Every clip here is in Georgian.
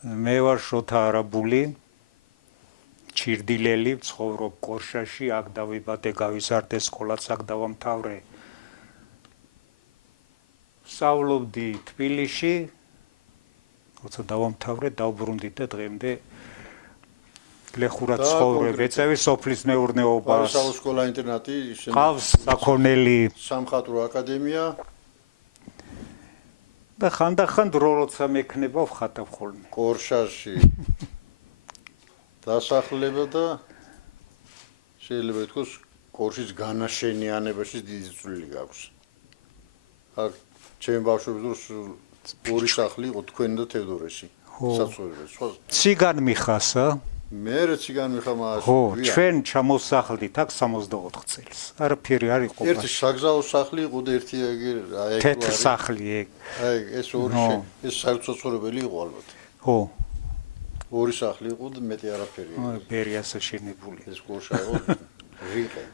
მე ვარ შოთა არაბული, ჩირდილელი, ვცხოვრობ კორშაში, აქ დავიბადე, გავიზარდე, სკოლაც აქ დავამთავრე. ვსწავლობდი თბილისში, როცა დავამთავრე, დავბრუნდი და დღემდე გლეხურად ცხოვრობ, ეწევი სოფლის მეურნეობას. სკოლა ინტერნატი, ყავს საქონელი, სამხატვრო აკადემია. და ხანდახან დრო როცა მექნება ვხატავ ხოლმე. კორშაში დასახლება და შეიძლება ითქვას კორშის განაშენიანებაში დიდი წვლილი გაქვს. აქ ჩემ ბავშვობის დროს ორი სახლი იყო, თქვენი და თევდორესი. საცხოვრებელი. ციგან მიხასა? მე ციგან მიხა მას. ხო, ჩვენ ჩამოსახლდით აქ 64 წელს. არაფერი არ იყო. ერთი საგზაო სახლი იყო და ერთი აი თეთრ სახლი ეგ. აი ეს ორი ეს საცხოვრებელი იყო ალბათ. ხო. ორი სახლი იყო და მეტი არაფერი. ბერი ასაშენებული. ეს კორშა იყო. რიყე.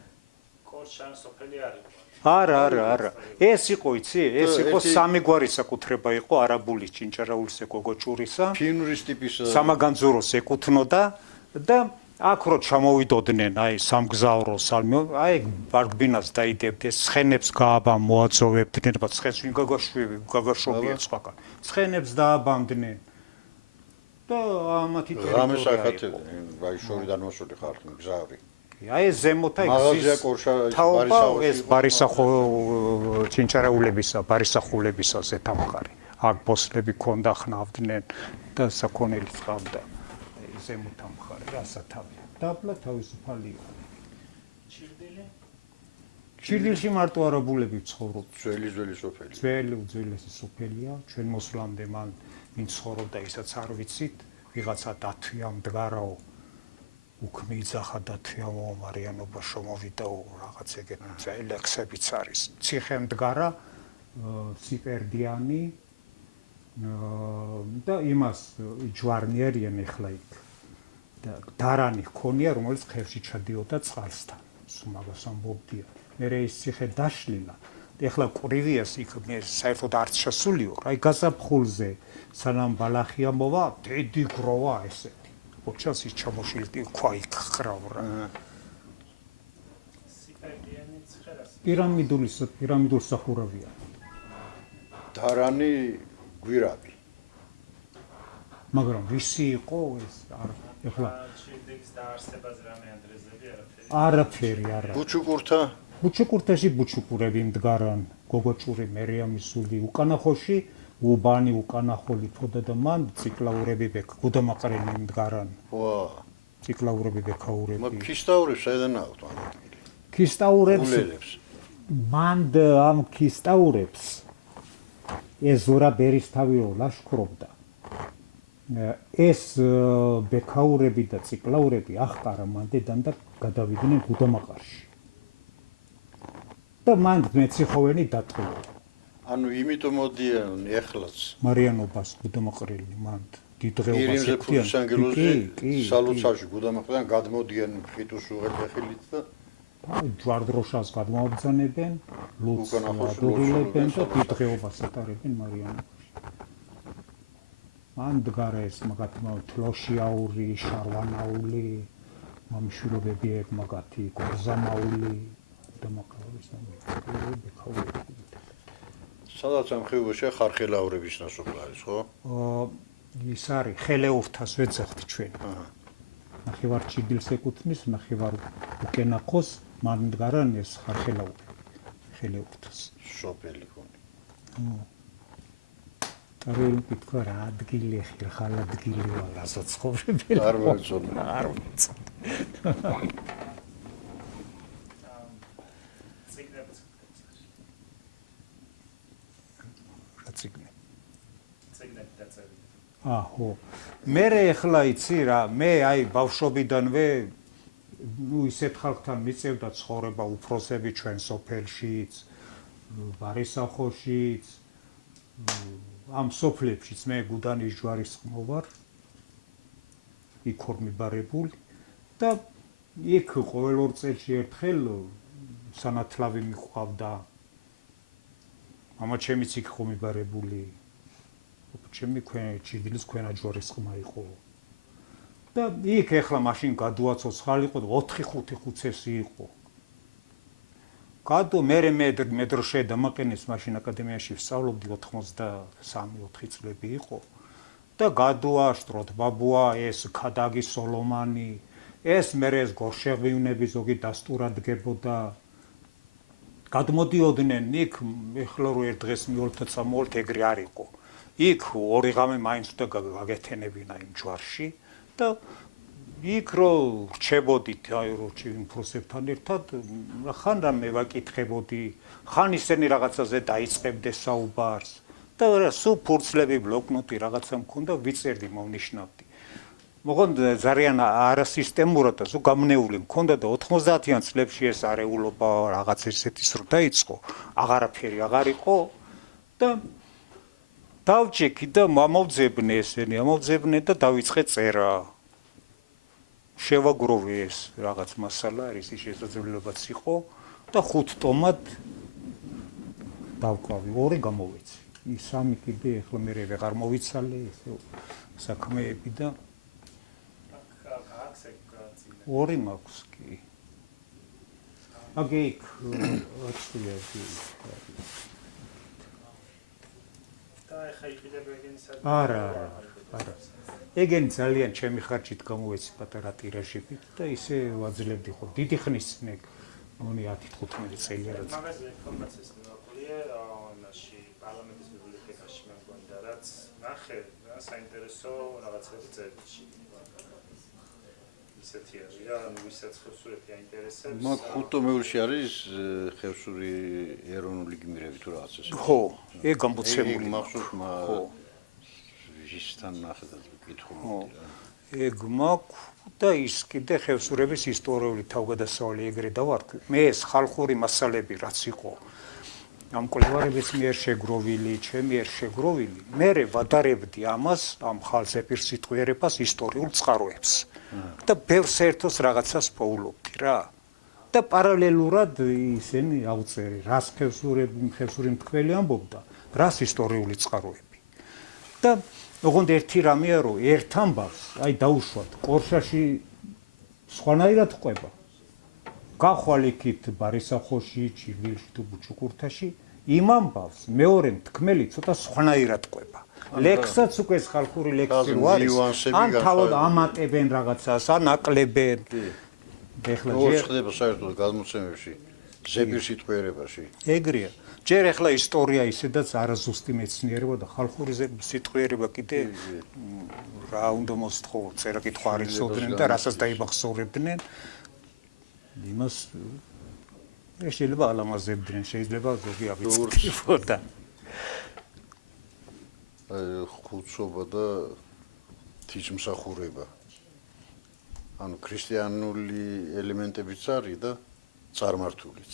კორშა სოფელი არ იყო. არა. ეს იყო, იცი? ეს იყო სამი გვარის საკუთრება იყო, არაბულის, ჩინჭარაულის, გოგოჭურისა. ფინურის ტიპის სამაგანძუროს ეკუთვნოდა და აქ რო ჩამოვიდოდნენ, აი სამგზავროს, აი ბარგბინას დაიდებდნენ, ცხენებს გააბამ მოაწოვებდნენ, բայց ცხენს ვინ გაგაშვებია სხვაგან. ცხენებს დააბამდნენ. და ამათი რამეს ახათებდნენ, აი შორიდან მოსული ხალხი, გზავრი. აი ეს ზემოთა მაღაზია კორშა ეს ჩინჭარაულებისა, ბარისახულებისა ზეთამხარი. აქ ბოსლები ქონდა ხნავდნენ და საქონელი წყავდა. ზემოთამხარი რასათავი. დაბლა თავისუფალი იყო. ჩირდილში მარტო არაბულები ცხოვრობდნენ. ძველი სოფელი. უძველესი სოფელია. ჩვენ მოსვლამდე მან ვინ ცხოვრობდა, ისაც არ ვიცით, ვიღაცა დათვია მდგარაო. უქმე იძახა დათვიაო, მარიანობა შომოვიდაო, რაღაც ეგეთ ლექსებიც არის. ციხე მდგარა, სიპერდიანი და იმას ჯვარნიერიან ახლა იქ. და დარანი ჰქონია, რომელიც ხევში ჩადიოდა წყალსთან. მაგას ამბობდია. მერე ის ციხე დაშლილა. ეხლა ყრივიას იქ მე საერთოდ არც შესულიო. აი გაზაფხულზე სანამ ბალახია მოვა, დიდი გროვა ესეთი. ოჩას ის ჩამოშილდი ქვა იქ ხრავრა. სიპერდიანი ციხერას. პირამიდული სახურავია. დარანი გვირაბი. მაგრამ ვისი იყო ეს? ეხლა ჩირდილის დაარსებაზე რამე ადრესები არაფერი არა. ბუჩუკურთაში ბუჩუკურები მდგარან, გოგოჭური, მერიამისული, უკანახოში უბანი, უკანახოლი თოდა და მან ციკლაურები გუდამაყრენი მდგარან. ვა. ციკლაურები ბექაურები. მაგ ქისტაურებს საიდან აქვთ ამ? ქისტაურებს მან ამ ქისტაურებს ეს ზურა ბერისთავიო ლაშქრობდა. ეს ბექაურები და ციკლაურები ახყარა მანდედან და გადავიდნენ გუდამაყარში. და მან მეციხოვენი დატყუა. ანუ იმიტომ მოდიან ეხლაც მარიანობას გუდამაყრელი მან დიდღეობას ირიმზე ფუსანგელოზე სალოცავში გუდამაყრიდან გადმოდიან ხიტუს უღელფეხილით და ჯვარდროშას გადმოაბრძანებენ, ლუც ადუღილებენ და დიდღეობას ატარებენ მარიანობაში. მან დგარა ეს მაგათი თლოშიაური, შარვანაული, მამიშვილობები ეგ მაგათი გორზამაული გუდამაყრელის ნამი. სადაც ამ ხეობაში ხარხელაურების ნასოფლარი არის, ხო? ის არის ხელეურთას ვეძახთ ჩვენ. ნახევარ ჩიდილს ეკუთვნის, ნახევარ უკენახოს, მან მდგარან ეს ხარხელაური. ხელეურთას. სოფელი ხონი. ტარელი თქვა რა ადგილი ხალ ადგილი ვარ, რასაც ხოვრებელი. არ მოიწონა. არ მოიწონა. აჰო. მე ახლა იცი რა, მე აი ბავშვობიდანვე ისეთ ხალხთან მიწევდა ცხოვრება უფროსები ჩვენ სოფელშიც, ბარისახოშიც, ამ სოფლებშიც მე გუდანის ჯვარის ხმოვარ. იქ ხარ მიბარებული და იქ ყოველ ორ წელში ერთხელ სანათლავი მიყვავდა. მამა ჩემიც იქ ხომ მიბარებული. ჩემი ჭიდილის ქვენაჯვარის ხმა იყო. და იქ ეხლა მაშინ გადუაცო ხალი იყო 4-5 ხუცესი იყო. გადო მე დროშე დამაყენეს მაშინ აკადემიაში ვსწავლობდი 93-4 წლები იყო. და გადუაშტროთ ბაბუა ეს ქადაგი სოლომანი ეს მერე ეს გორშეღვივნები ზოგი დასტურად დგებოდა გადმოდიოდნენ იქ ეხლა რო ერთ დღეს მიოლთა წამოვალთ ეგრე არ იყო იქ ორი ღამე მაინც უნდა გაგეთენებინა იმ ჯვარში და იქ რო რჩებოდით აი რო პროსებთან ერთად ხან რამე ვაკითხებოდი ხან ისინი რაღაცაზე დაიწყებდნენ საუბარს და სულ ფურცლები ბლოკნოტი რაღაცა მქონდა ვიწერდი მოვნიშნავდი მოღონ ძალიან არასისტემურად და ზუ გამნეული მქონდა და 90-იან წლებში ეს არეულობა რაღაც ესეთის რო დაიწყო აღარაფერი აღარ იყო და დავჭიქი და მომავძებნე ესენი ამოვძებნე და დავიწყე წერა შევაგროვე ეს რაღაც მასალა არის ის შესაძლებლობაც იყო და 5 ტომად დავკლავი 2 გამოვეცი ის 3 კიდე ახლა მე ვეღარ მოვიცალე ესე საქმეები და 2 მაქვს კი აგეიქ აცხილებდი და ეხა იყიდება ეგენი არა ეგენი ძალიან ჩემი ხარჯით გამოვეცი პატარა ტირაჟებით და ისე ვაძლევდი ხო დიდი ხნის წინ მონი 10-15 წელი რაც მაგაზე ინფორმაციას მივაყოლია ამაში პარლამენტის ბიბლიოთეკაში მე მგონდა რაც ნახე რა საინტერესო რაღაცები წერილში ისეთი არის რა ანუ ვისაც ხევსურეთი აინტერესებს მაგ ხუთომეულში არის ხევსური ეროვნული გმირები თუ რაღაც ეს ხო ეგ გამოცემული მახსოვს ხო ისთან ნახეთ კითხულობდი რა ეგ მაქვს და ის კიდე ხევსურების ისტორიული თავგადასავალი ეგრე დავარქვი მე ეს ხალხური მასალები რაც იყო ამ კვლევარების მიერ შეგროვილი ჩემი მიერ შეგროვილი მე ვადარებდი ამას ამ ხალხსეპირსიტყვიერებას ისტორიულ წყაროებს და ბევრ საერთოს რაღაცას პოულობდი რა და პარალელურად ისინი აუწერი რას ხევსური მთქველი ამბობდა რას ისტორიული წყაროები და ოღონდ ერთი რამეა რომ ერთ ამბავს აი დაუშვათ ყორშაში სხვანაირად ყვება გახვალ იქით ბარისახოში ჭიდილში თუ ბუჩუქურთაში იმ ამბავს მეორე მთქმელი ცოტა სხვანაირად ყვება ლექსსაც უკვე ხალხური ლექსი არის ან თავად ამატებენ რაღაცას ან აკლებენ ეხლა ჯერ ხდება საერთოდ გადმოცემებში ზეპირსიტყვიერებაში ეგრეა ჯერ ეხლა ისტორია ისედაც არაზუსტი მეცნიერება და ხალხური სიტყვიერება კიდე რა უნდა მოსთხოვ წერა კითხვა არ იცოდნენ და რასაც დაიმახსოვრებდნენ იმას შეიძლება ალამაზებდნენ შეიძლება ზოგი აბიცდებოდა ხუთსობა და თიჯმსახურება ანუ ქრისტიანული ელემენტებიც არის და წარმართულიც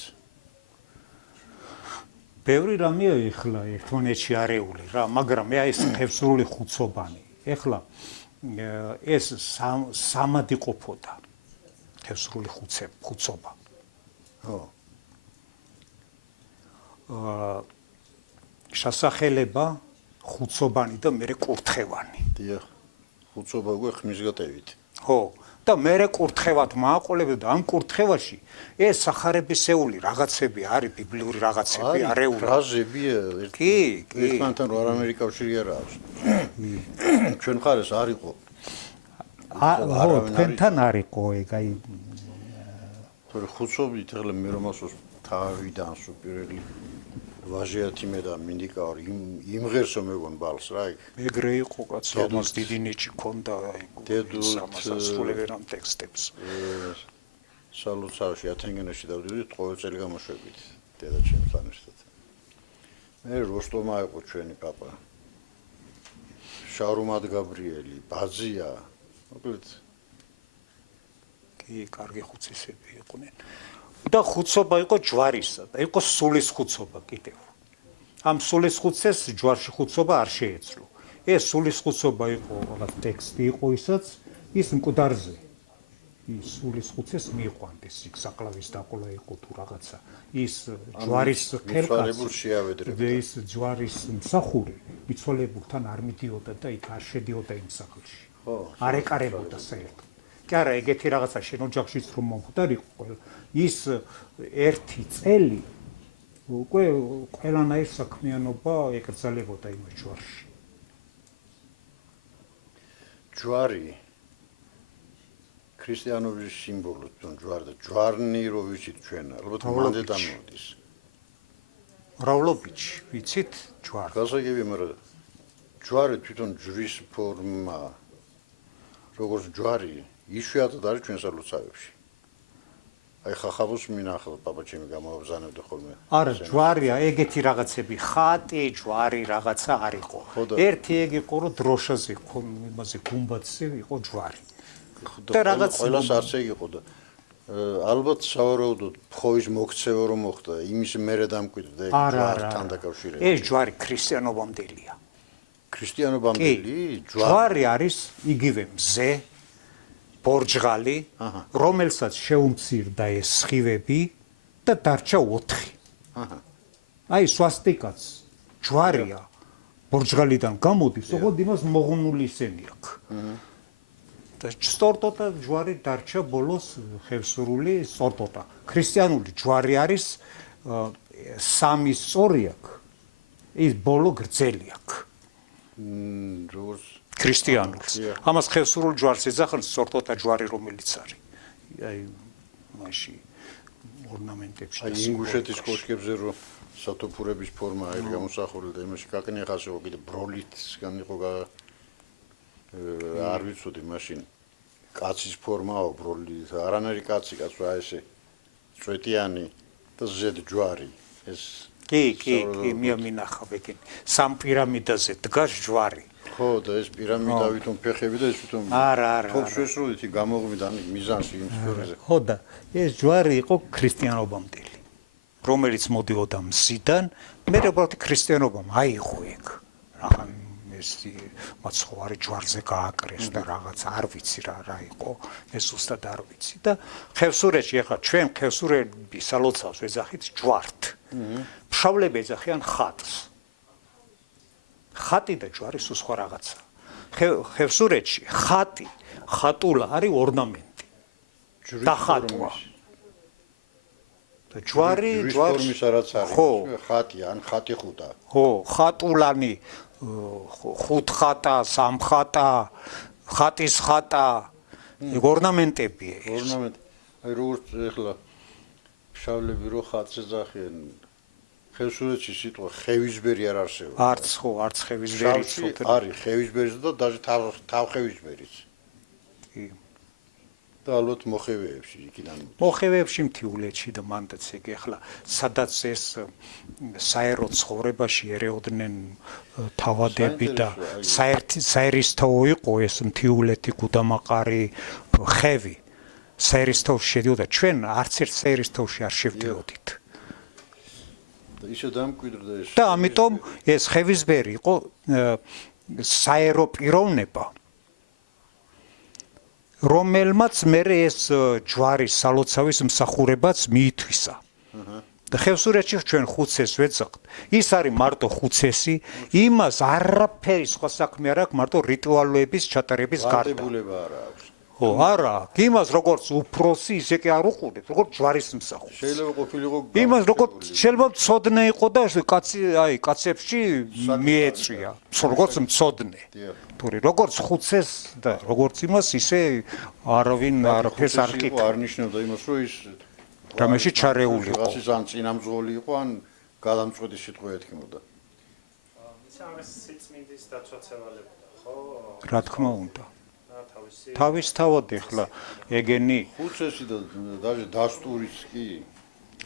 ბევრი რამეა ეხლა ერთმანეთში არეული რა მაგრამ მე ეს ხევსურული ხუთსობანი ეხლა ეს სამადი ყოფოდა ხევსურული ხუთსობა ხო შესახელება ხუთსობანი და მერე კურთხევანი დიახ ხუთსობა უკვე ხმისგატევით ხო და მერე კურთხევად მააყოლებდა და ამ კურთხევაში ეს სახარებისეული რაღაცები არის ბიბლიური რაღაცები არეული ფრაზებია კი ერთმანეთთან რა ამერიკა კავშირი არ აქვს ჩვენ ხარეს არ იყო ხო თქვენთან არ იყო ეგ აი თორე ხუთსობით ახლა მე რომ ასოს თავიდან სუპერელი ვაჟიათი მე და მინდიკაური იმ ღერსო მეგონ ბალს რა იქ ეგრე იყო კაცო მას დიდი ნიჭი ქონდა აი სამასასრულებენ ამ ტექსტებს სალოცავში ათენგენაში დავდივდით ყოველ წელი გამოშვებით დედაჩემთან ერთად მე როსტომა იყო ჩვენი პაპა შავრუმად გაბრიელი ბაზია მოკლედ კი კარგი ხუცისები იყვნენ და ხუთსობა იყო ჯვარისა და იყო სულის ხუთსობა კიდევ ამ სულის ხუთსეს ჯვარში ხუთსობა არ შეეძლო ეს სულის ხუთსობა იყო რაღაც ტექსტი იყო ისაც ის მკვდარზე ის სულის ხუცეს მიიყვანდეს იქ საკლავის დაყოლა იყო თუ რაღაცა ის ჯვარის ხელკაცი ის ჯვარის მსახური მიცვალებულთან არ მიდიოდა და იქ არ შედიოდა იმ სახლში არ ეკარებოდა საერთოდ კი არა ეგეთი რაღაცა შენ ოჯახშიც რომ მომხდარიყო ის ერთი წელი უკვე ყველანაირ საქმიანობა ეკრძალებოდა იმ ჯვარში ჯვარი ქრისტიანობის სიმბოლო თუნ ჯვარი და ჯვარნი რო ვიცით ჩვენ ალბათ მანდედან მოდის მრავლობიჩი ვიცით ჯვარი გასაგებია მაგრამ ჯვარი თვითონ ჯვრის ფორმა როგორც ჯვარი იშვიათად არის ჩვენ სალოცავებში აი ხახაბოს მინახავ პაპაჩემი გამოვაბზანებდა ხოლმე არა ჯვარია ეგეთი რაღაცები ხატი ჯვარი რაღაცა არ იყო ერთი ეგ იყო რომ დროშაზე იმაზე გუმბათზე იყო ჯვარი და რაღაც ყველას არც ეგ იყო და ალბათ სავარაუდოდ ფხოვის მოქცევა რომ მოხდა იმის მერე დამკვიდრდა ეგ ჯვართან დაკავშირებით ეს ჯვარი ქრისტიანობამდელია ქრისტიანობამდელი ჯვარი არის იგივე მზე ბორჯღალი რომელსაც შეუმცირდა ეს სხივები და დარჩა 4 აი სვასტიკაც ჯვარია ბორჯღალიდან გამოდის ოღონდ იმას მოღუნული ისენი აქვს და სწორტოტა ჯვარი დარჩა ბოლოს ხევსურული სწორტოტა ქრისტიანული ჯვარი არის 3 სწორი აქვს ის ბოლო გრძელი აქვს როგორც ქრისტიანულს ამას ხევსურული ჯვარს ეძახიან სწორტოტა ჯვარი რომელიც არის აი მაშინ ორნამენტებში აი ინგუშეთის კოშკებზე რომ სათოფურების ფორმა არის გამოსახული და იმაში გაკნეხას იყო კიდე ბროლისგან იყო არ ვიცოდი მაშინ კაცის ფორმაო ბროლი არანაირი კაცი კაცო აი ესე წვეტიანი და ზედ ჯვარი ეს კი მინახავ ეგენ სამ პირამიდაზე დგას ჯვარი ხო და ეს პირამიდავითონ ფეხები და ეს თვითონ არა თობს შესრულითი გამოღვიდა მიზანში იმ სფეროზე ხო და ეს ჯვარი იყო ქრისტიანობამდელი რომელიც მოდიოდა მზიდან მე უბრალოდ ქრისტიანობამ აიღო ეგ რახან ეს მაცხოვარი ჯვარზე გააკრეს და რაღაც არ ვიცი რა იყო ეს უბრალოდ არ ვიცი და ხევსურეთში ახლა ჩვენ ხევსურები სალოცავს ეძახით ჯვართ ფშავლები ეძახიან ხატს ხატი და ჯვარი სულ სხვა რაღაცა ხევსურეთში ხატი ხატულა არის ორნამენტი და ხატვა და ჯვარი ფორმის რაც არის ხატი ან ხატი ხუტა ხო ხატულანი ხუთხატა სამხატა ხატის ხატა ორნამენტებია ორნამენტ აი როგორც ეხლა ფშავლები რო ხატს ეძახიან ხევსურეთში სიტყვა ხევისბერი არ არსებობს. არც ხევისბერიც არის ხევისბერიც და даже თავხევისბერიც. კი. და ალბათ მოხევეებში იქიდან. მოხევეებში მთიულეთში და მანდაც ეგ ახლა სადაც ეს საერო ცხოვრებაში ერეოდნენ თავადები და საერისთავო იყო ეს მთიულეთი გუდამაყარი ხევი. საერისთავოში შედიოდა ჩვენ არც ერთ საერისთავოში არ შევდიოდით. ისე დამკვიდრდა ეს და ამიტომ ეს ხევისბერი იყო საერო პიროვნება რომელმაც მერე ეს ჯვარის სალოცავის მსახურებაც მიითვისა და ხევსურეთში ჩვენ ხუცეს ვეძახთ ის არის მარტო ხუცესი იმას არაფერი სხვა საქმე არ აქვს მარტო რიტუალების ჩატარების გარდა ვალდებულება არ აქვს ხო არა იმას როგორც უფროსი ისე კი არ უყურეთ როგორც ჯვარის მსახურს შეიძლება ყოფილიყო იმას როგორც შეიძლება მწოდნე იყო და კაცი აი კაცებში მიეწვია როგორც მწოდნე თორე როგორც ხუცეს და როგორც იმას ისე არავინ არაფერს არ აკითხა არ ნიშნავდა იმას რომ ის რამეში ჩარეული იყო რაღაცის ან წინამძღოლი იყო ან გადამწყვეტი სიტყვა ეთქიმოდა ის ამას სიწმინდის დაცვაცებალებდა ხო რა თქმა უნდა თავისთავად ეხლა ეგენი ხუცესი და даже დასტურიც კი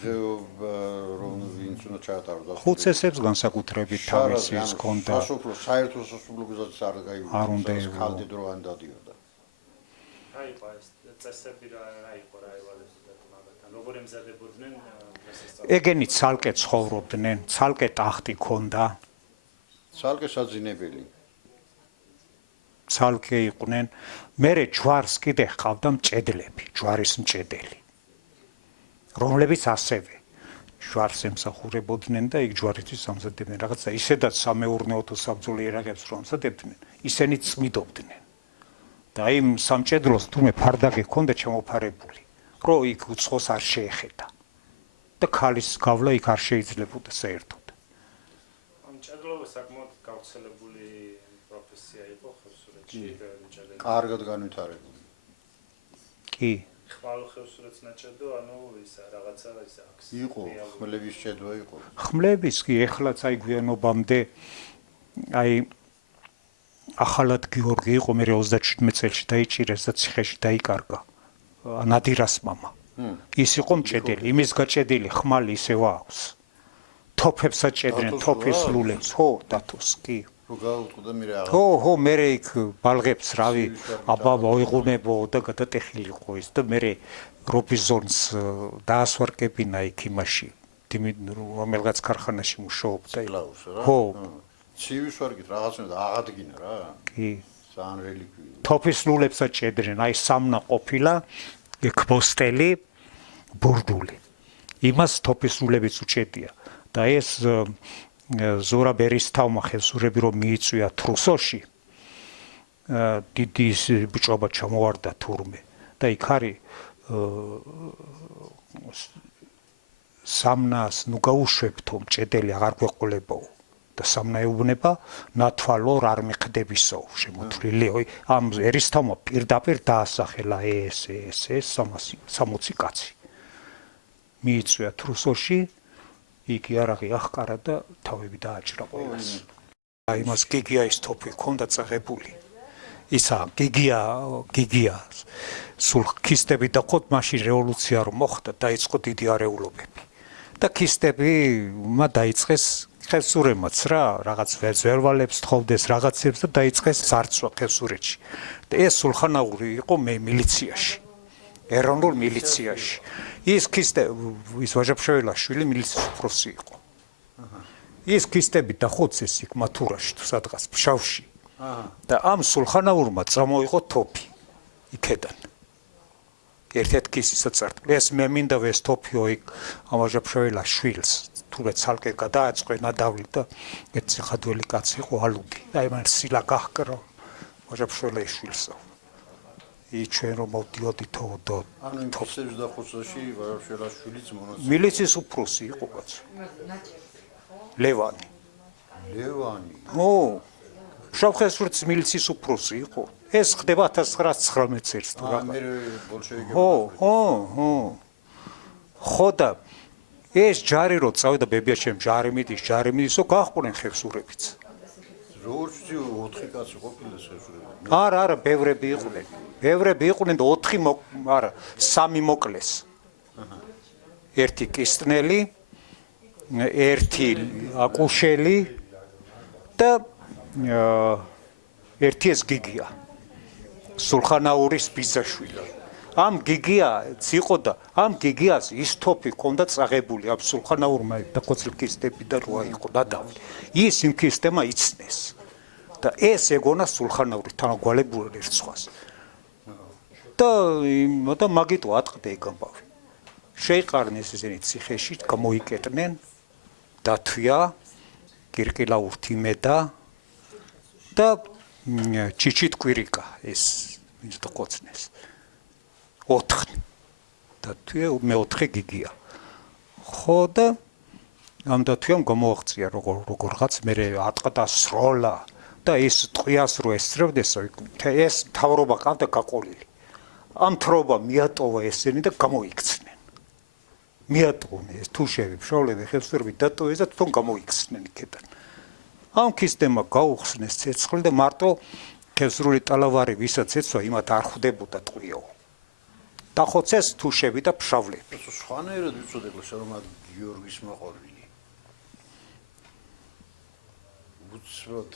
რომ ვინც უნდა ჩაატაროს ხუცესებს განსაკუთრებით თავისი ის ჰქონდა სასოფლო საერთო სასოფლოებსაც არ გაიგო ქალდიდროვანი დადიოდა აი ეს წესები რა იყო რა ევალებოდა მაგალითად როგორ ემზადებოდნენ ეგენი ცალკე ცხოვრობდნენ ცალკე ტახტი ჰქონდა ცალკე საძინებელი ცალკე იყვნენ. მერე ჯვარს კიდე ჰყავდა მჭედლები, ჯვარის მჭედელი, რომლებიც ასევე ჯვარს ემსახურებოდნენ და იქ ჯვარისთვის ამზადებდნენ რაღაცა ისედაც სამეურნეო თუ საბრძოლო იარაღებს რომ ამზადებდნენ, ისინი წმიდობდნენ. და იმ სამჭედლოს თურმე ფარდაკი ჰქონდა ჩამოფარებული, რომ იქ უცხოს არ შეეხედა. და ქალის გავლა იქ არ შეიძლებოდა საერთოდ. მჭედლობა საკმაოდ გავრცელებული პროფესია იყო ხევსურეთში და მჭედელი. კარგად განვითარებული. კი. ხმალო ხევსურეთს ნაჭედო, ანუ ისა რაღაცა ისა აქვს. იყო, ხმლების შეძვა იყო. ხმლების კი ეხლაც აი გვიანობამდე აი ახალად გიორგი იყო, მე 37 წელში დაიჭირეს და ციხეში დაიკარგა. ნადირას მამა. ის იყო მჭედელი, იმის გაჭედილი ხმალი ისევ აქვს. თოფებსაც ჭედრენ, თოფის ლულებს, ხო, დათოს, კი. რო გაუწყდა მე რა. ხო, მე იქ ბალღებს რავი, აბა მოიღუნებო და გადატეხილიყო ის და მე რობიზონს დაასვარკებინა იქ იმაში, რომელღაც ქარხანაში მუშაობდა. ხო. ცივის ვარგით რაღაცნაირად აღადგინა რა. კი. ძალიან რელიკვია. თოფის ლულებსაც ჭედრენ, აი სამნა ყოფილა, ქბოსტელი, ბურდული. იმას თოფის ლულებიც უჭედია და ეს ზურაბ ერისთავმა ხევსურები რომ მიიწვია თრუსოში, დიდი ბჭობა ჩამოვარდა თურმე და იქ არის სამნას ნუ გაუშვებთო მჭედელი აღარ გვეყოლებო და სამნა ეუბნება ნათვალო არ მიხდებისო შემოთვლილი ამ ერისთავმა პირდაპირ დაასახელა ეს 60 კაცი მიიწვია თრუსოში იქ იარაღი აღკარა და თავები დააჭრა ყველას. აი მას გიგია ის თოფი ქონდა წაღებული. ისა გიგია სულ ქისტები და ხოთ მაშინ რევოლუცია რომ მოხდა დაიწყო დიდი არეულობები. და ქისტები დაიწყეს ხევსურემაც რა რაღაც ვერვალებს თხოვდეს რაღაცებს და დაიწყეს ზარცვა ხევსურეთში. და ეს სულხანაური იყო მილიციაში. ეროვნულ მილიციაში. ის ვაჟა-ფშაველაშვილი მილიციის უფროსი იყო. ის ქისტები დახოცეს იქ მათურაში თუ სადღაც ფშავში. და ამ სულხანაურმა წამოიღო თოფი იქედან. ერთ-ერთ ქისისაც წარტყი. ეს მე მინდა ეს თოფიო იქ ამ ვაჟა-ფშაველაშვილს თურმე ცალკე გადააწყვე ნადავლი და ერთი ხადველი კაცი იყო ალუგი. და აი მან სილა გაჰკრო ვაჟა-ფშაველაშვილსო. ჩვენ რომ მოვდიოდითო და ანუ იმ თოფსებს დახოცაში ვაჟა-ფშაველაშვილიც მონაწილე. მილიციის უფროსი იყო კაცი. ლევანი. ო, შავხევსურეთის მილიციის უფროსი იყო. ეს ხდება 1919 წელს თუ რა. მე ბოლშევიკები. ხო და ეს ჯარი რო წავიდა ბებიაჩემ ჯარი მიდისო გაჰყურენ ხევსურებიც. როგორც 4 კაცი ყოფილა ხევსურები. არა, ბევრები იყვნენ და 3 მოკლეს. ერთი კისტნელი, ერთი აკუშელი და ერთი ეს გიგია. სულხანაურის ბიძაშვილი. ამ გიგიაც იყო და ამ გიგიას ის თოფი ჰქონდა წაღებული ამ სულხანაურმა დახოცილ ქისტებიდან როა იყო დადავლი. ის იმ ქისტემა იცნეს. და ეს ეგონა სულხანაური თანაგვალებურად ერცხვას. და მაგიტო ატყდა ეგ ამბავი. შეიყარნეს ესენი ციხეში, გამოიკეტნენ, დათვია, კირკილა ურთიმედა და ჩიჩით კვირიკა ეს ვინც დახოცნეს. 4 დათვია მე-4 გიგია. ხო და ამ დათვიამ გამოაღწია როგორღაც მე ატყდა სროლა და ეს ტყვიას რო ესწრებდესო ეს თავრობა ყავდა გაყოლილი. ამ თრობა მიატოვა ესენი და გამოიქცნენ. მიატოვნენ ეს თუშები, ფშავლები, ხევსურები დატოვეს და თვითონ გამოიქცნენ იქიდან. ამ ქისტემა გაუხსნეს ცეცხლი და მარტო ხევსურული ტალავარი ვისაც ეცვა იმათ არ ხვდებოდა ტყვიო. დახოცეს თუშები და ფშავლები. სხვანაირად ვიცოდე რომ გიორგის მოყოლილი. უცბად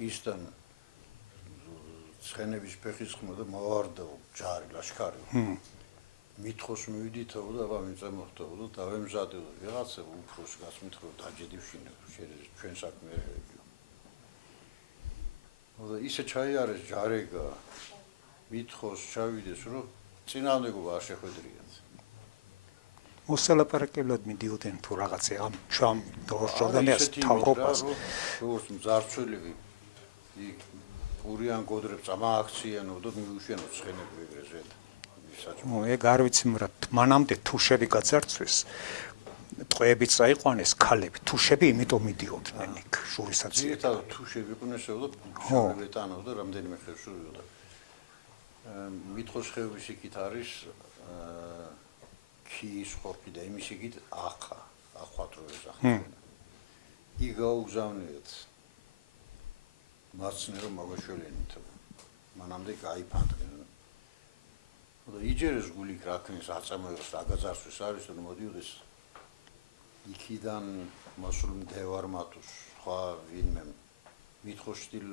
კისტან ცხენების ფეხის ხმა და მოვარდა ჯარი ლაშქარი. მითხოს მივიდითო და აბა მიწამოხტო და დავემზადე რაღაცა უფროს გასმითხრო დაჯედივშინო ჩვენ საქმე. ისე ჩაიარეს ჯარეგა მითხოს ჩავიდეს რომ წინააღმდეგობა არ შეხვედრიათ. მოსალაპარაკებლად მიდიოდნენ თუ რაღაცე ამ ჩვენ ჯორდანიას თავრობას როგორც მძარცველები იქ პურიან გოდრებს ამააქციანებდოთ მიუშენოთ ცხენები ეგრეზე. ეგ არ ვიცი მაგრამ მანამდე თუშები გაძარცვეს ტყვეებიც აიყვანეს ქალები თუშები იმიტომ მიდიოდნენ იქ შურისაცი ერთად თუშები ყვნესებდა შავები ტანობდა რამდენიმე ხევს შურიოდა მითხოს ხეობის იქით არის ქიის ხორფი და იმის იქით ახვატროებს ახლა იგაუგზავნიათ მასნე რომ მაგაშველენით მანამდე გაიფანტნენ და იჯერეს გული კრაკნის აწამოებს აგაზარსვის არის რომ მოდიოდეს იქიდან მასულ მდევარმათუს სხვა ვინმე მითხოშტილ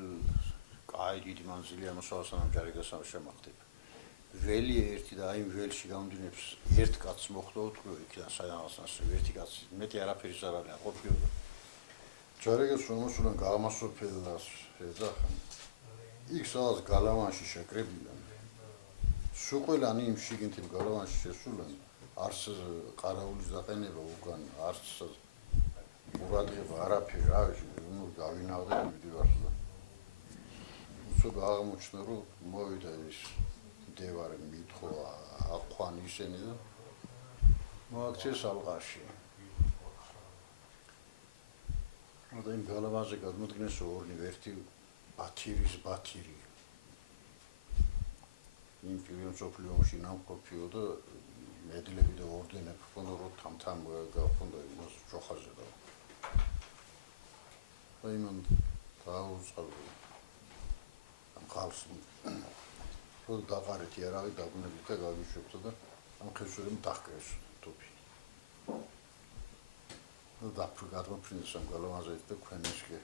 კაი დიდი მანძილი ამოსავსანამ ჯარიგასამ შემახდება ველი ერთი და აი ველში გამდინებს ერთ კაცს მოხდა უთქვი იქიდან საერთოდ ერთი კაცი მეტი არაფერი არ არის ყოფილა ჯარიგას რომელსულან გამასოფელას ეძახან იქ სადაც გალავანში შეკრებილან სუყელანი იმ შიგნით გალავანში შესულან არც ყარაულის დაყენება უკან არც ყურადღება არაფერი რა ვიცი ნუ დავინახე მიდივარ და უცებ აღმოჩნდა რომ მოვიდა ის მდევარი მითხო აყვან ისენი და მოაქცეს ალყაში და იმ გალავანზე გადმოდგინეს ორნი ერთი ბათირი იმ პირველ სოფლიოში ნამყოფიო და მედლები და ორდენები ჰქონდა რომ თამთამ გახონდა იმას ჯოხაზე და აი მან დაუწყავდა ამ ხალხს რომ დაყარეთ იარაღი დაგვინებით და გავიშვებთ და ამ ხევსურემ დაჰკრეს თופი და დაფრგადმოფრინეს ამ გალავანზე და ქვენისკე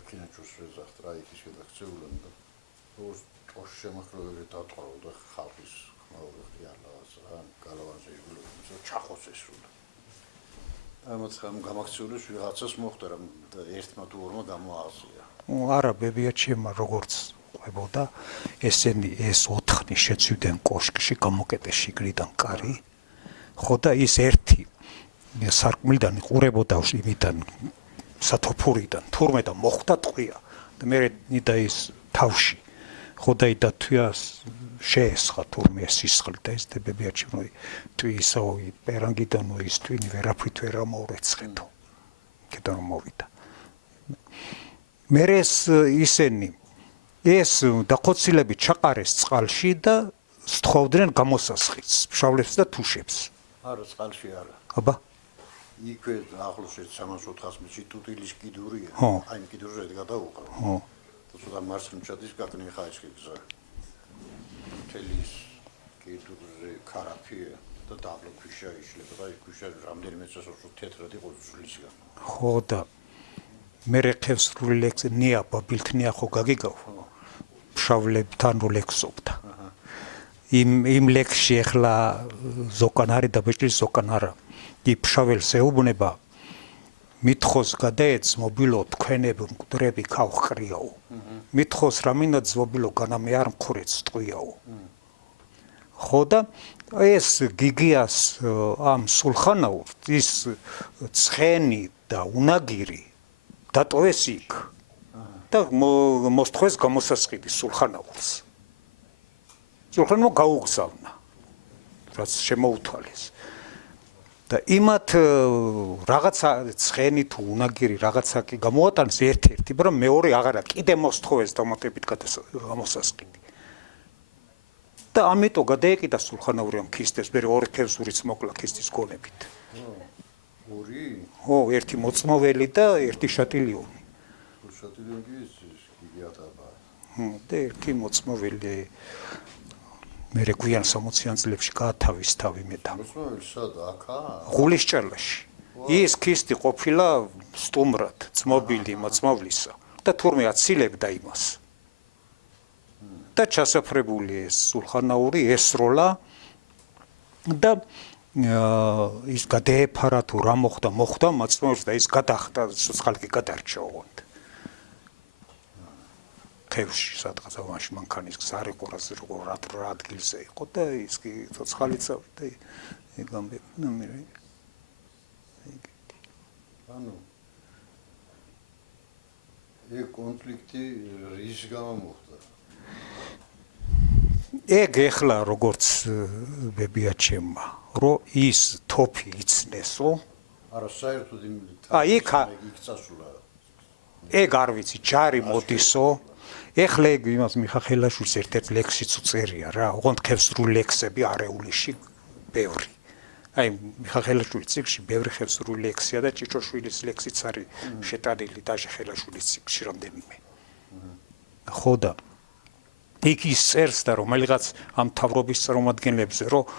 იქიდან ჩუსვეზახთ რა იქის გადაქცეულან და როს შემოხლებები დატყარო და ხალხის ხმაურებიანას რა გალავანზე იგულო ჩახოცეს სულ ამაც ამ გამაქცეულებს ვიღაცას მოხდა რა ერთმა თუ ორმა გამოააზრია არა ბებიაჩემ როგორც ყვებოდა ესენი ეს 4 შეცვიდნენ კოშკში გამოკეტეს შიგნიდან კარი ხო და ის ერთი სარკმლიდან ყურებოდა იმიდან სათოფურიდან თურმე და მოხდა ტყვია და მე ნიდა ის თავში ხოდა და თვიას შეესხა თურმე სისხლი და ეს დებებიაჩი ნუ თვისოი პერანგიდან ნუ ის თვინი ვერაფრით ვერ ამოვრეცხეთო კიდევ მოვიდა მერეს ისენი ეს დახოცილები ჩაყარეს წყალში და სთხოვდნენ გამოსასხიც ფშავლებს და თუშებს არა წყალში არა აბა იქვე ახლოს 300-400 მეტრში ტუტილის კიდურია აი იმ კიდურზე გადაუყავ ხო და მარსრიმჩადის გაკნი ხაიში გზა თელის კიდურზე კარაფია და დაბლო ქვიშა იშლება და ქვიშა რამდენიმე წელს თეთრად იყო ზულისგან ხო და მე რეხევსრული ლექს ნია ბაბილთნია ხო გაგიგავ ფშავლებთან რო ლექსობდა იმ ლექსში ახლა ზოკან არის და ბეჭდის ზოკან არა ი ფშაველს ეუბნება მითხოს გადაეც მობილო თქვენები მკვდრები ქავხყრიაო მითხოს რამინდა ზობილო განამე არ მქურეც ტყვიაო ხო და ეს გიგიას ამ სულხანაურს ის ცხენი და უნაგირი დატოვეს იქ და მოსთხოვეს გამოსასყიდი სულხანაურს სულხანმა გაუგზავნა რაც შემოუთვალეს და იმათ რაღაცა ცხენი თუ უნაგირი რაღაცა კი გამოატანეს ერთ-ერთი, მაგრამ მეორე აღარა კიდე მოსთხოვეს დამატებით გამოსასყიდი. და ამიტომ გადაეკიდა სულხანაურიამ ქისტეს, მე ორი ქევსურიც მოკლა ქისტის გონებით. ორი? ხო, ერთი მოწმოველი და ერთი შატილიონი. შატილიონი გიგიატაბა. და ერთი მოწმოველი მე გვიან 60-იან წლებში გაათავისთავი მე და მოწმოველი სად აქა? ღულისჭელაში. ის ქისტი ყოფილა სტუმრად, ძმობილი მოწმოვლისა და თურმე აცილებდა იმას. და ჩასაფრებული ეს სულხანაური ესროლა და ის გადაეფარა თუ რა მოხდა მოწმოვლს და ის გადახდა ცოცხალკი გადარჩა ოღონდ. ხევში სადღაც ამაში მანქანის არ იყო რა ადგილზე იყო და ის კი ცოცხალი წავიდა ეგ ამბებდა მე ანუ ეგ კონფლიქტი რის გამო მოხდა? ეგ ეხლა როგორც ბებიაჩემმა რომ ის თოფი იცნესო არა საერთოდ იმ იქ წასულა ეგ არ ვიცი ჯარი მოდისო ეხლა ეგ იმას მიხახელაშვილს ერთ-ერთ ლექსიც უწერია რა ოღონდ ხევსრული ლექსები არეულიში ბევრი აი მიხახელაშვილის ციკში ბევრი ხევსრული ლექსია და ჭიჭოშვილის ლექსიც არის შეტანილი დაჟე ხელაშვილის ციკში რამდენიმე ხო და იქ ის წერს და რომელიღაც ამ თავრობის წარმომადგენლებზე რომ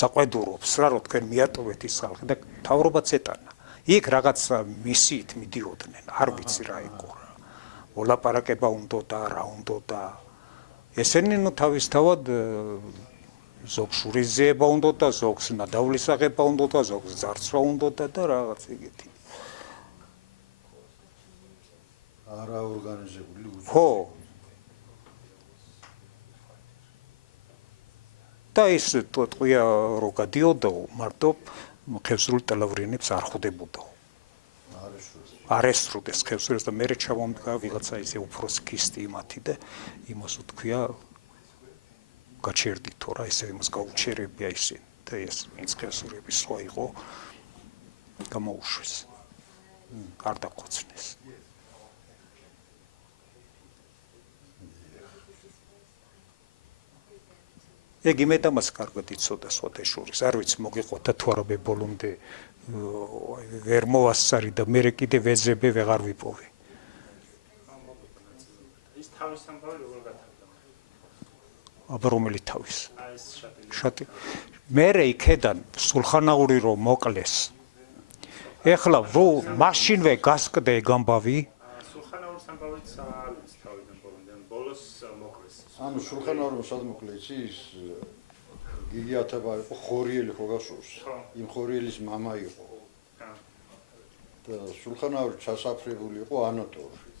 საყვედურობს რა რომ თქვენ მიატოვეთ ის ხალხი და თავრობაც ეტანა იქ რაღაც მისიით მიდიოდნენ არ ვიცი რა იყო რა ოლაპარაკება უნდოდა რა უნდოდა ესენი ნუ თავისთავად ზოგ შურიზეება უნდოდა ზოგს ნადავლის აღება უნდოდა ზოგს ძარცვა უნდოდა და რაღაც ეგეთი არა ორგანიზებული ხო და ის ტყვია რო გადიოდა მარტო ხევსრული ტელევრინებს არ ხვდებოდა არ ესრუდეს ხევსურს და მე ჩავამდგა ვიღაცა ისე უფროს ქისტი იმათი და იმას უთქვია გაჩერდითო რა ესე იმას გაუჩერებია ისინი და ეს ვინც ხევსურების სხვა იყო გამოუშვეს არ დაკოცნეს ეგ იმედამაც კარგად იცოდა სვეტეშურის არ ვიცი მოგიყვათა თუ არა ბოლომდე ვერ მოვასწარი და მე კიდე ვეძებე ვეღარ ვიპოვე ის თავის ამბავი როგორ გათავდა აბა რომელი თავის შატი მერე იქედან სულხანაური რომ მოკლეს ეხლა რო მაშინვე გასკდე ეგ ამბავი სულხანაურის ამბავიც არის თავიდან ბოლომდე ბოლოს მოკლეს ანუ სულხანაურმა სად მოკლეს ის გიგი ათაბა იყო ხორიელი ხო გასურს იმ ხორიელის მამა იყო და სულხანაური ჩასაფრებული იყო ანატორში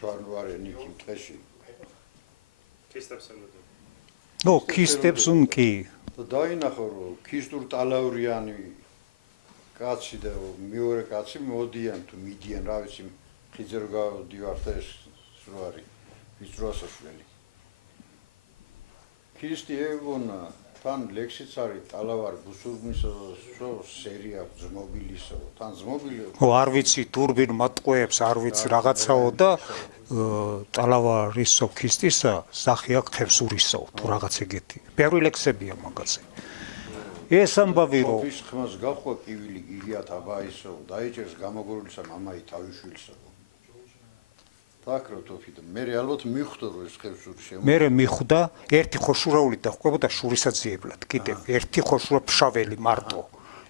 ჯვარნვარენი იმ დღეში ქისტებს ელოდი ნო ქისტებს კი და დაინახო რომ ქისტურ ტალავრიანი კაცი და მეორე კაცი მოდიან თუ მიდიან რა ვიცი ხიძე რო გავდივართ ეს რო არის ვიწროასაშველი ქისტი ეგონა თან ლექსიც არის ტალავარ ბუსურმის სერია ძმობილისო თან ძმობილი ო არ ვიცი დურბინ მატყუებს არ ვიცი რაღაცაო და ტალავარისო ქისტისა სახე აქვს ხევსურისო თუ რაღაც ეგეთი ბევრი ლექსებია მაგაზე ეს ამბავი რომ ის ხმას გახვდა კივილი გიგიათ აბაისო დაიჭერს გამოგორილისა მამაი თავიშვილსო დაკროტოფი და მე ალბათ მიხვდა რომ ეს ხევსური შემო მე მიხვდა ერთი ხოშურაული დახვდებოდა შურისაძიებლად კიდე ერთი ხოშურა ფშაველი მარტო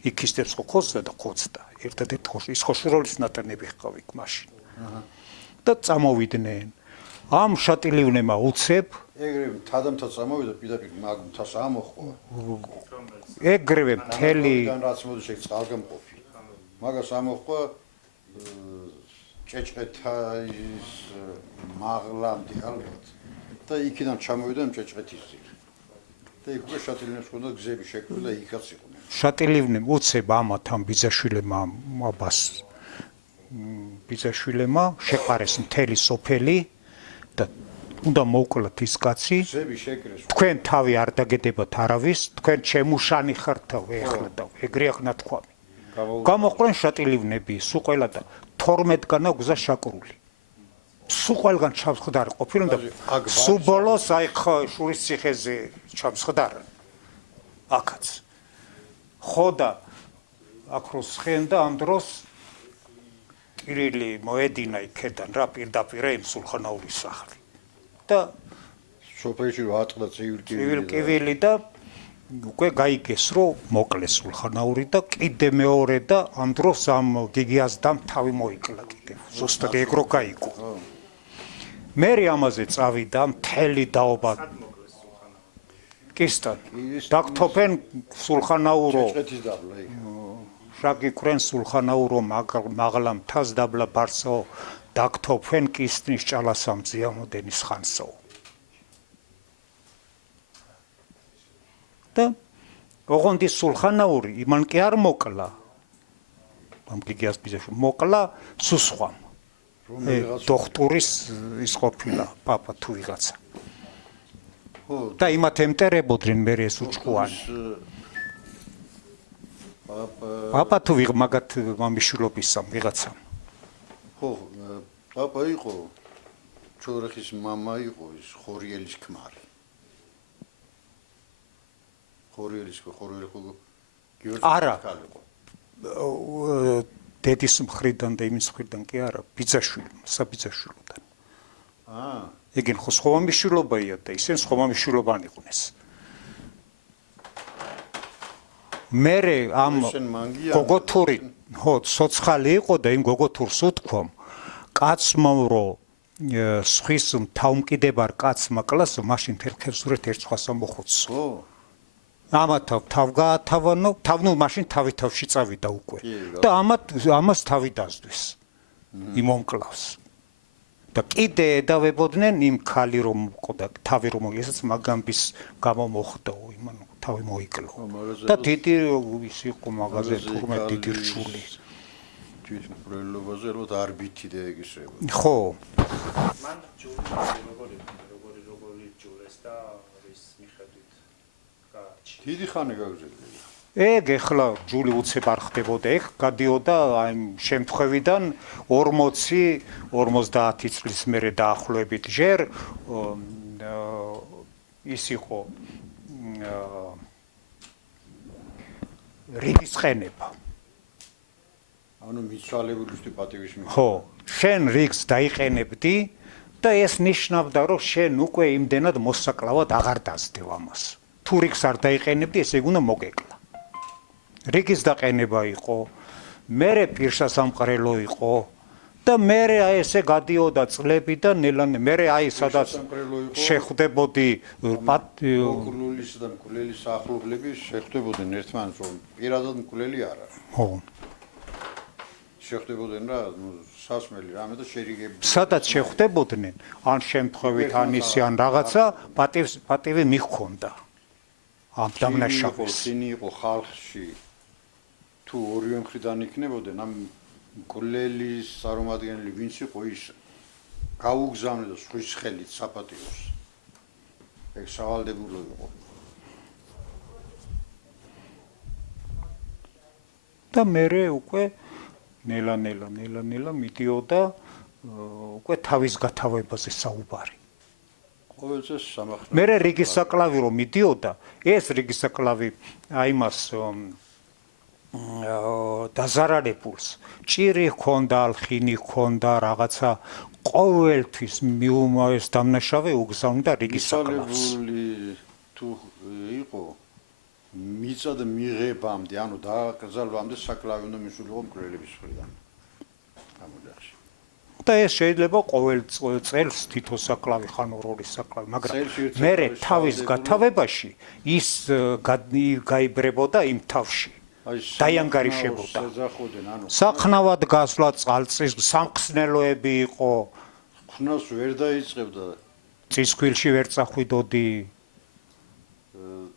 იქისტებს ხო ხოცდა და ხოცდა ერთადერთი ის ხოშურაულის ნატანები ჰყავი მაშინ და წამოვიდნენ ამ შატილევნემა უცებ ეგრევე თადამთა წამოვიდა პირდაპირ მაგ მთას ამოხვა ეგრევე მთელი რაც მოდი შეგ წყალგამყოფი მაგას ამოხვა ჭეჭყეთა ის მაღლამდე ალბათ და იქიდან ჩამოვიდა ჭეჭყეთის ძირ და იქ უკვე შატილევნებს ჰქონდა გზები შექმნილი და იქაც იყვნენ შატილევნემ უცებ ამათ ამ ბიძაშვილებმა აბას ბიძაშვილებმა შეყარეს მთელი სოფელი და უნდა მოუკლათ ის კაცი გზები შეკრეს თქვენ თავი არ დაგედებათ არავის თქვენ ჩემუშანი ხართავ ეხლა და ეგრე აქ ნათქვამი გამოყვნენ შატილევნები სულ ყველა და 12 განა გზა შაკრული სულ ყველგან ჩამსხდარი ყოფილან და სულ ბოლოს აი შურის ციხეზე ჩამსხდარან აქაც ხო და აქ რო სხენ და ამ დროს კირილი მოედინა იქედან რა პირდაპირ იმ სულხანაურის სახლი და სოფელში რო ატყდა ცივილკივილი და უკვე გაიგეს რომ მოკლეს სულხანაური და კიდე მეორე და ამ დროს ამ გიგიაზდამ თავი მოიკლა კიდე ზუსტად ეგ რო გაიგო მე ამაზე წავიდა მთელი დაობა კისტან დაგთოფენ სულხანაურო ჭეჭყეთის დაბლა იქ შაგიქრენ სულხანაურო მაღლა მთას დაბლა ბარსო დაგთოფენ კისტნის ჭალასამძია მოდენის ხანსო. და ოღონდი სულხანაური იმან კი არ მოკლა. ამ გიგიას ბიძაშვილი მოკლა სუსხვამ. დოქტორის ის ყოფილა პაპა თუ ვიღაცა. და იმათ ემტერებოდნენ მე ეს უჭყუანი. პაპა თუ მაგათ მამიშვილობისამ ვიღაცამ. ხო, პაპა იყო ჩორეხის მამა იყო ის ხორიელის ქმარი. ხორიელის არა. დედის მხრიდან და იმის მხრიდან კი არა, ბიძაშვილი, საბიძაშვილოდან. ეგენ ხო სხვა მამიშვილობაა და ისინი სხვა მამიშვილობანი იყვნენ. მერე ამ გოგოთური, ხო, ცოცხალი იყო და იმ გოგოთურს უთქვამ, კაცმა რო სხვის თავმკიდებარ კაცმა კლასო, მაშინ თერქევსურეთ ერთხას ამოხოცო. ხო. ამათ თავ გაათავანო, ნუ მაშინ თავი-თავში წავიდა უკვე. და ამას თავი დასდვის. იმ მომკლავს. და კიდე ედავებოდნენ იმ ქალი რომ ყოდა, თავი რომ ესეც მაგამბის გამო მოხდა, იმან თავი მოიკლო. და დიდი ის იყო მაღაზე თურმე დიდი რჩული. თვითმკვლელობაზე რომ არბითი და ეგისრება. ხო. მან როგორი ჯულეს და ის მიხედვით გააჩი. დიდი ხანი გაგზელია. ეგ ეხლა ჯული უცებ არ ხდებოდა, ეგ გადიოდა აი შემთხვევიდან 40-50 წლის მერე დაახლოებით ჯერ ის იყო რიგის ხენება. ანუ მიცვალებულისთვის პატივის მიღება. ხო, შენ რიგს დაიყენებდი და ეს ნიშნავდა, რომ შენ უკვე იმდენად მოსაკლავად აღარ დასდევ ამას. თუ რიგს არ დაიყენებდი, ესე უნდა მოგეკლა. რიგის დაყენება იყო, მერე პირშასამყრელო იყო და მერე აი ესე გადიოდა წლები და ნელანე მერე აი სადაც შეხვდებოდი მკვლელის და მკვლელის ახლობლები შეხვდებოდნენ ერთმანეთს, რომ პირადად მკვლელი არ არის. ხო. შეხვდებოდნენ რა, სასმელი რამე და შერიგები. სადაც შეხვდებოდნენ, ან შემთხვევით ან ისი ან რაღაცა პატივი მიჰქონდა. ამ დამნაშავეს. ისინი იყო ხალხში თუ ორივე მხრიდან იქნებოდნენ, ამ მკვლელის წარმომადგენელი ვინც იყო ის გაუგზავნიდა სხვის ხელით საპატიოს. ეგ სავალდებულო იყო. და მერე უკვე ნელა მიდიოდა უკვე თავის გათავებაზე საუბარი. ყოველწელს სამართლე. მერე რიგის საკლავი რომ მიდიოდა, ეს რიგის საკლავი აიმას დაზარალებულს ჭირი ჰქონდა, ალხინი ჰქონდა, რაღაცა ყოველთვის მიუმოეს დამნაშავე უგზავნიდა რიგის საკლავს. თუ იყო მიწა და მიღებამდე, ანუ დაკრძალვამდე საკლავი უნდა მისულიყო მკვლელების მხრიდან. გამოძახში. და ეს შეიძლება ყოველ წელს თითო საკლავი ხან ორი საკლავი, მაგრამ მერე თავის გათავებაში ის გაიბრებოდა იმ თავში. დაიანგარიშებოდა. საყნავად გასვლა წყალწის სამხსნელოები იყო. ხნავს ვერ დაიწყებდა. წისქვილში ვერ წახვიდოდი.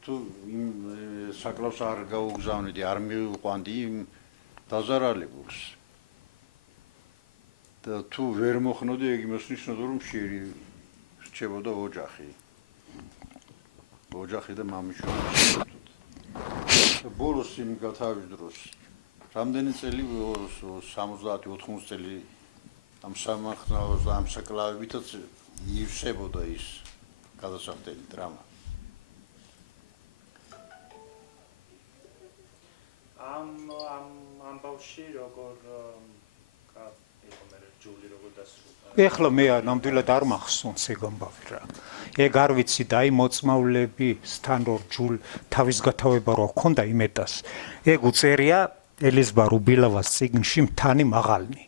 თუ იმ საკლავს არ გაუგზავნიდი, არ მივიყვანდი იმ დაზარალებულს. და თუ ვერ მოხნოდი, ეგ იმას ნიშნავდა, რომ შერი რჩებოდა ოჯახი. ოჯახი და მამიშვილი. ბოლოს იმ გათავის დროს რამდენი წელი 70-80 წელი ამ სამახსნაოს და ამ საკლავებითაც ივსებოდა ის გადასახდელი დრამა. ამ ბავში როგორ იყო მე ჯული როგორ დასრულდა. ეხლა მე ნამდვილად არ მახსოვს ეგ ამბავი რა. ეგ არ ვიცი და აი მოწმავლებისთან რო ჯულ თავის გათავება რო ჰქონდა იმეტას. ეგ უწერია ელიზბარ უბილავას წიგნში მთანი მაღალნი.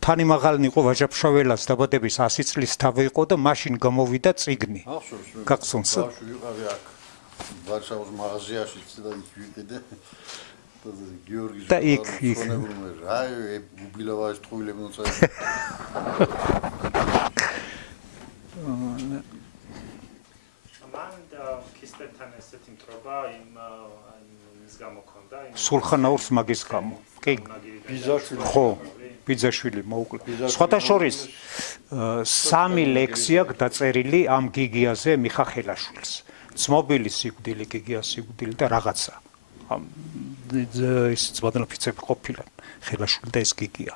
მთანი მაღალნი იყო ვაჟაფშაველას დაბადების 100 წლის თავი იყო და მაშინ გამოვიდა წიგნი. გახსოვს? ბავშვი ვიყავი აქ ვარშავის მაღაზიაში და ვიყიდე. გიორგი და იქ აი უბილავას ტყუილები მოწე მან ქისტეთთან ესეთი მტრობა იმის გამო ქონდა სულხანაურს მაგის გამო კი ბიზაშვილი ხო ბიძაშვილი მოუკლე სხვათა შორის 3 ლექსია დაწერილი ამ გიგიაზე მიხა ხელაშვილს ცმობილი სიკვდილი გიგია სიკვდილი და რაღაცა ის ძმადნაფიცები ყოფილან ხელაშვილი და ეს გიგია